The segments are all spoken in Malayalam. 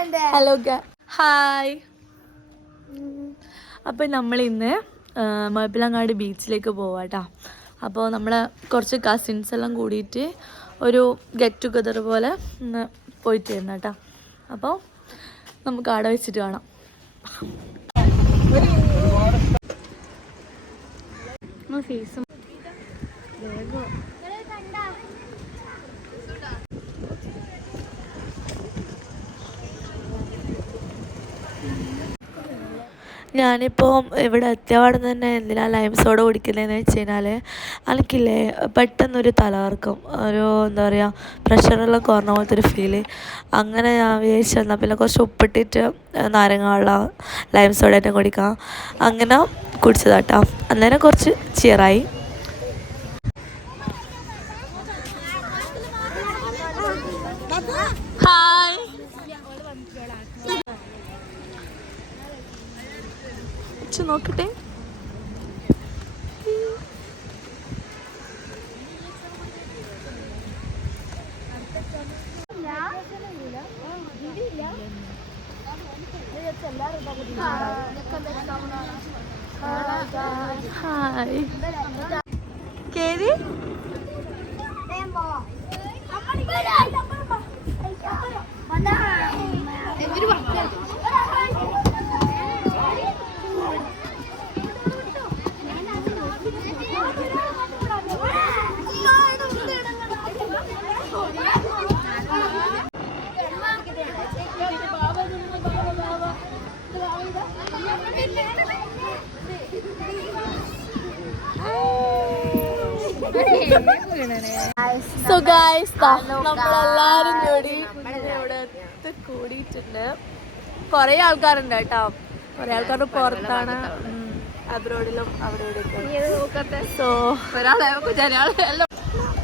Hello hi. അപ്പോൾ നമ്മളിന്ന് മുഴപ്പിലങ്ങാടി ബീച്ചിലേക്ക് പോവാട്ടോ. അപ്പോൾ നമ്മൾ കുറച്ച് കസിൻസ് എല്ലാം കൂടിയിട്ട് ഒരു ഗെറ്റ് ടുഗദർ പോലെ ഒന്ന് പോയിട്ട് വരുന്ന കേട്ടോ. അപ്പോൾ നമുക്ക് അവിടെ വെച്ചിട്ട് കാണാം. ഫേസും ഞാനിപ്പോൾ ഇവിടെ എത്തിയപാടെ തന്നെ എന്തിനാണ് ലൈം സോഡ കുടിക്കുന്നതെന്ന് വെച്ച് കഴിഞ്ഞാൽ എനിക്കില്ലേ പെട്ടെന്നൊരു തലകറക്കം, ഒരു എന്താ പറയുക പ്രഷറെല്ലാം കുറഞ്ഞ പോലത്തെ ഒരു ഫീല്. അങ്ങനെ ഞാൻ വിചാരിച്ചു എന്നാൽ പിന്നെ കുറച്ച് ഉപ്പിട്ടിട്ട് നാരങ്ങ വെള്ളം ലൈം സോഡ തന്നെ കുടിക്കാം. അങ്ങനെ കുടിച്ചതാട്ടോ. അന്നേരം കുറച്ച് ചിയറായി. ഹായ്. നോക്കട്ടെ. ഹായ് കേറി. സോ ഗൈസ് നമ്മളെല്ലാരും കൂടി ഇവിടെ കൂടിയിട്ടുണ്ട്. കുറേ ആൾക്കാരുണ്ട് കേട്ടോ. കുറേ ആൾക്കാർ പുറത്താണ്, അബ്രോഡിലും അവിടെ ഇവിടെ. സോ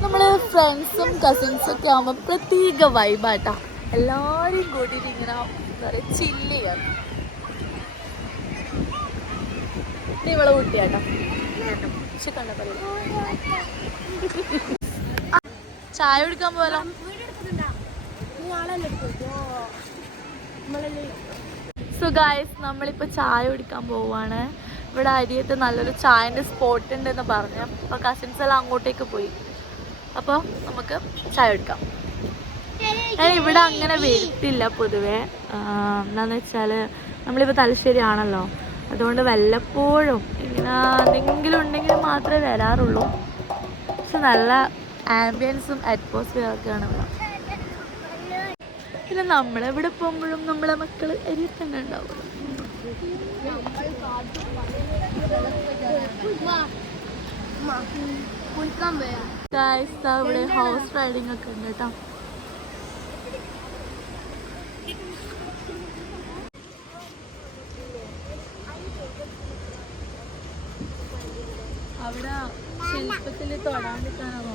നമ്മള് ഫ്രണ്ട്സും കസിൻസും ഒക്കെ ആകുമ്പോൾ പ്രത്യേക വൈബാട്ടാ. എല്ലാവരും കൂട്ടിയിട്ട് ഇങ്ങനെ എന്താ പറയുക ചില്ല് ചെയ്യാം. ഇവളെ കുട്ടിയാട്ടോ. ചായ കുടിക്കാൻ പോലോ. സോ ഗൈസ് നമ്മളിപ്പോൾ ചായ കുടിക്കാൻ പോവാണ്. ഇവിടെ അരിയത്ത് നല്ലൊരു ചായൻ്റെ സ്പോട്ട് ഉണ്ടെന്ന് പറഞ്ഞു. അപ്പോൾ കസിൻസ് എല്ലാം അങ്ങോട്ടേക്ക് പോയി. അപ്പോൾ നമുക്ക് ചായ കുടിക്കാം. ഞാൻ ഇവിടെ അങ്ങനെ വരുത്തില്ല പൊതുവേ. എന്താണെന്ന് വെച്ചാൽ നമ്മളിപ്പോൾ തലശ്ശേരി ആണല്ലോ, അതുകൊണ്ട് വല്ലപ്പോഴും ഇങ്ങനെ എന്തെങ്കിലും ഉണ്ടെങ്കിൽ മാത്രമേ വരാറുള്ളൂ. പക്ഷെ നല്ല ആംബിയൻസും അറ്റ്മോസ്ഫിയർ ഒക്കെയാണ് ഇവിടെ. പിന്നെ നമ്മളെവിടെ പോകുമ്പോഴും നമ്മളെ മക്കൾ എരിയ തന്നെ ഉണ്ടാവും. ഇവിടെ ഹോഴ്സ് റൈഡിങ് ഒക്കെ ഉണ്ട് കേട്ടോ. അവിടെ ശില്പത്തിൽ തൊടാണ്ടിട്ടാണോ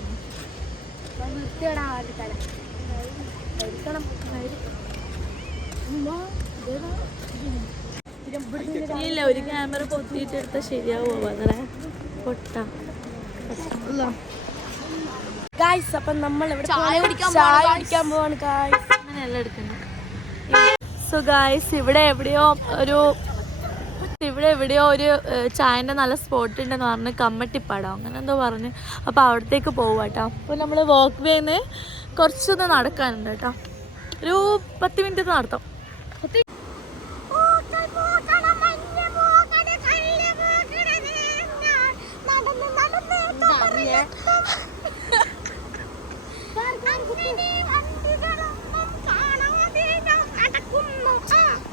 ഇല്ല, ഒരു ക്യാമറ പൊത്തിയിട്ട് എടുത്താൽ ശരിയാവോ? അതേ പൊട്ട. അപ്പം നമ്മൾ ചായ കുടിക്കാൻ പോവാണ്. അങ്ങനെയല്ല എടുക്കുന്നത്. സോ ഗായ്സ് ഇവിടെ എവിടെയോ ഒരു ചായൻ്റെ നല്ല സ്പോട്ട് ഉണ്ടെന്ന് പറഞ്ഞ് കമ്മട്ടിപ്പാടം അങ്ങനെ എന്തോ പറഞ്ഞ്. അപ്പോൾ അവിടത്തേക്ക് പോവാട്ടോ. അപ്പോൾ നമ്മൾ വാക്ക് വേന്ന് കുറച്ചൊന്ന് നടക്കാനുണ്ട് കേട്ടോ. ഒരു 10 മിനിറ്റ് നടത്താം.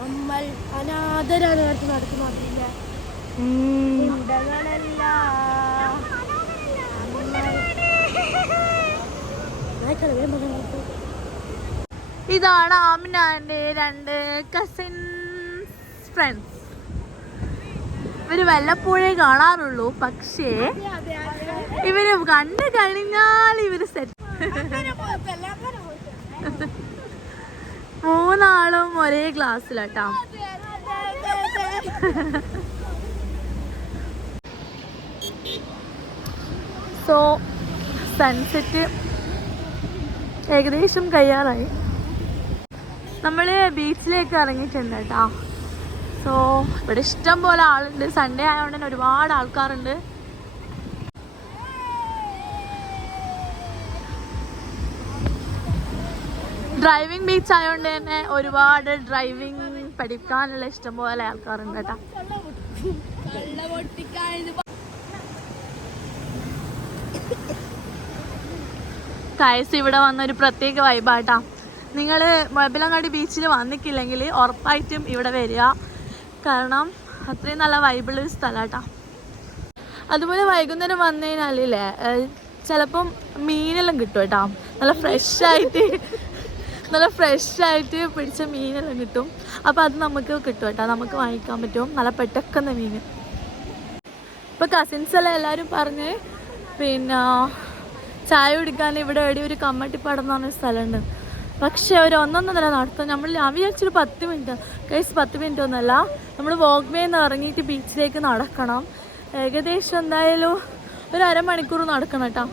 നമ്മൾ അനാഥരാണ് നടക്കുന്നില്ല. ഇതാണ് ആമിനാന്റെ 2 കസിൻസ് ഫ്രണ്ട്സ്. ഇവര് വല്ലപ്പോഴേ കാണാറുള്ളൂ, പക്ഷേ ഇവര് കണ്ടു കഴിഞ്ഞാൽ ഇവര് സെറ്റ്. 3 ആളും ഒരേ ക്ലാസ്സിലാട്ടാ. സോ സൺസെറ്റ് ഏകദേശം കഴിയാറായി. നമ്മൾ ബീച്ചിലേക്ക് ഇറങ്ങിയിട്ടുണ്ട് കേട്ടോ. സോ ഇവിടെ ഇഷ്ടം പോലെ ആളുണ്ട്. സൺഡേ ആയതുകൊണ്ട് തന്നെ ഒരുപാട് ആൾക്കാരുണ്ട്. ഡ്രൈവിംഗ് ബീച്ച് ആയതുകൊണ്ട് തന്നെ ഒരുപാട് ഡ്രൈവിംഗ് പഠിക്കാനുള്ള ഇഷ്ടം പോലെ ആൾക്കാരുണ്ട് കേട്ടോ. കയസ് ഇവിടെ വന്നൊരു പ്രത്യേക വൈബാട്ടാ. നിങ്ങൾ മുഴപ്പിലങ്ങാടി ബീച്ചിൽ വന്നിട്ടില്ലെങ്കിൽ ഉറപ്പായിട്ടും ഇവിടെ വരിക. കാരണം അത്രയും നല്ല വൈബിളൊരു സ്ഥലമാട്ടാ. അതുപോലെ വൈകുന്നേരം വന്നു കഴിഞ്ഞാലേ ചിലപ്പം മീനെല്ലാം കിട്ടും കേട്ടോ. നല്ല ഫ്രഷായിട്ട് പിടിച്ച മീനെല്ലാം കിട്ടും. അപ്പോൾ അത് നമുക്ക് കിട്ടും കേട്ടോ. നമുക്ക് വാങ്ങിക്കാൻ പറ്റും നല്ല പെട്ടക്കുന്ന മീൻ. ഇപ്പോൾ കസിൻസെല്ലാം എല്ലാവരും പറഞ്ഞ് പിന്നെ ചായ കുടിക്കാൻ ഇവിടെ എവിടെ ഒരു കമ്മട്ടിപ്പാടം എന്ന് പറഞ്ഞ സ്ഥലമുണ്ട്. പക്ഷേ ഒരു 1.5 നടത്തും. നമ്മൾ ഞാൻ വിചാരിച്ചൊരു 10 മിനിറ്റ്. കേസ് 10 മിനിറ്റ് ഒന്നുമല്ല. നമ്മൾ വോക്ക് വേ നിന്ന് ഇറങ്ങിയിട്ട് ബീച്ചിലേക്ക് നടക്കണം. ഏകദേശം എന്തായാലും ഒരു അരമണിക്കൂർ നടക്കണം കേട്ടോ.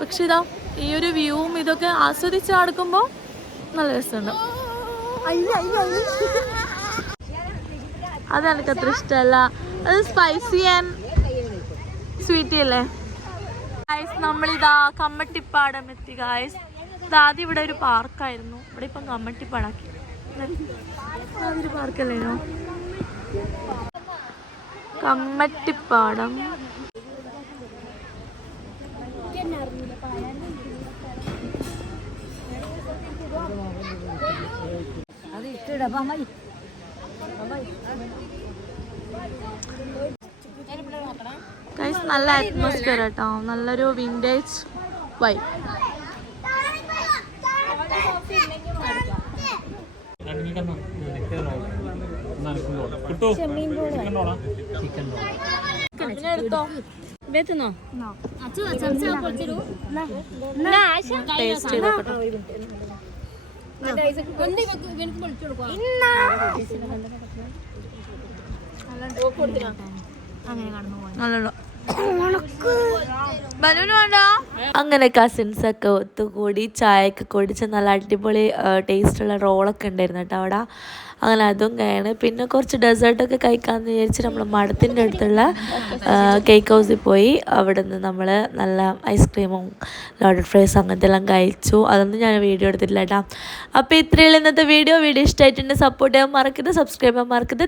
പക്ഷെ ഇതാ ഈ ഒരു വ്യൂവും ഇതൊക്കെ ആസ്വദിച്ച് നടക്കുമ്പോൾ നല്ല രസമുണ്ട്. അത് എനിക്ക് അത്ര ഇഷ്ടമല്ല. അത് സ്പൈസി ആൻഡ് സ്വീറ്റി അല്ലേ ഗായ്സ്. നമ്മളിതാ കമ്മട്ടിപ്പാടം എത്തി ഗായ്സ്. ആദ്യം ഇവിടെ ഒരു പാർക്കായിരുന്നു. ഇവിടെ ഇപ്പം കമ്മട്ടിപ്പാടാക്കി. അതൊരു പാർക്കല്ലേനോ കമ്മട്ടിപ്പാടം. ഗൈസ് നല്ല അറ്റ്മോസ്ഫിയർ കേട്ടോ. നല്ലൊരു വിൻറ്റേജ് വൈബ്. ടേസ്റ്റ് ചെയ്തോട്ടെ. അങ്ങനെ കസിൻസ് ഒക്കെ ഒത്തുകൂടി ചായയൊക്കെ കുടിച്ച് നല്ല അടിപൊളി ടേസ്റ്റുള്ള റോളൊക്കെ ഉണ്ടായിരുന്നു കേട്ടോ അവിടെ. അങ്ങനെ അതും കഴിയാണ്. പിന്നെ കുറച്ച് ഡെസേർട്ടൊക്കെ കഴിക്കാമെന്ന് വിചാരിച്ച് നമ്മൾ മഠത്തിൻ്റെ അടുത്തുള്ള കേക്ക് ഹൗസിൽ പോയി. അവിടെ നിന്ന് നമ്മൾ നല്ല ഐസ്ക്രീമും ലോഡഡ് ഫ്രൈസ് അങ്ങനത്തെ എല്ലാം കഴിച്ചു. അതൊന്നും ഞാൻ വീഡിയോ എടുത്തിട്ടില്ല കേട്ടോ. അപ്പോൾ ഇത്രയുള്ള ഇന്നത്തെ വീഡിയോ ഇഷ്ടമായിട്ടുണ്ട്. സപ്പോർട്ട് ചെയ്യാൻ മറക്കരുത്, സബ്സ്ക്രൈബ് ചെയ്യാൻ മറക്കരുത്.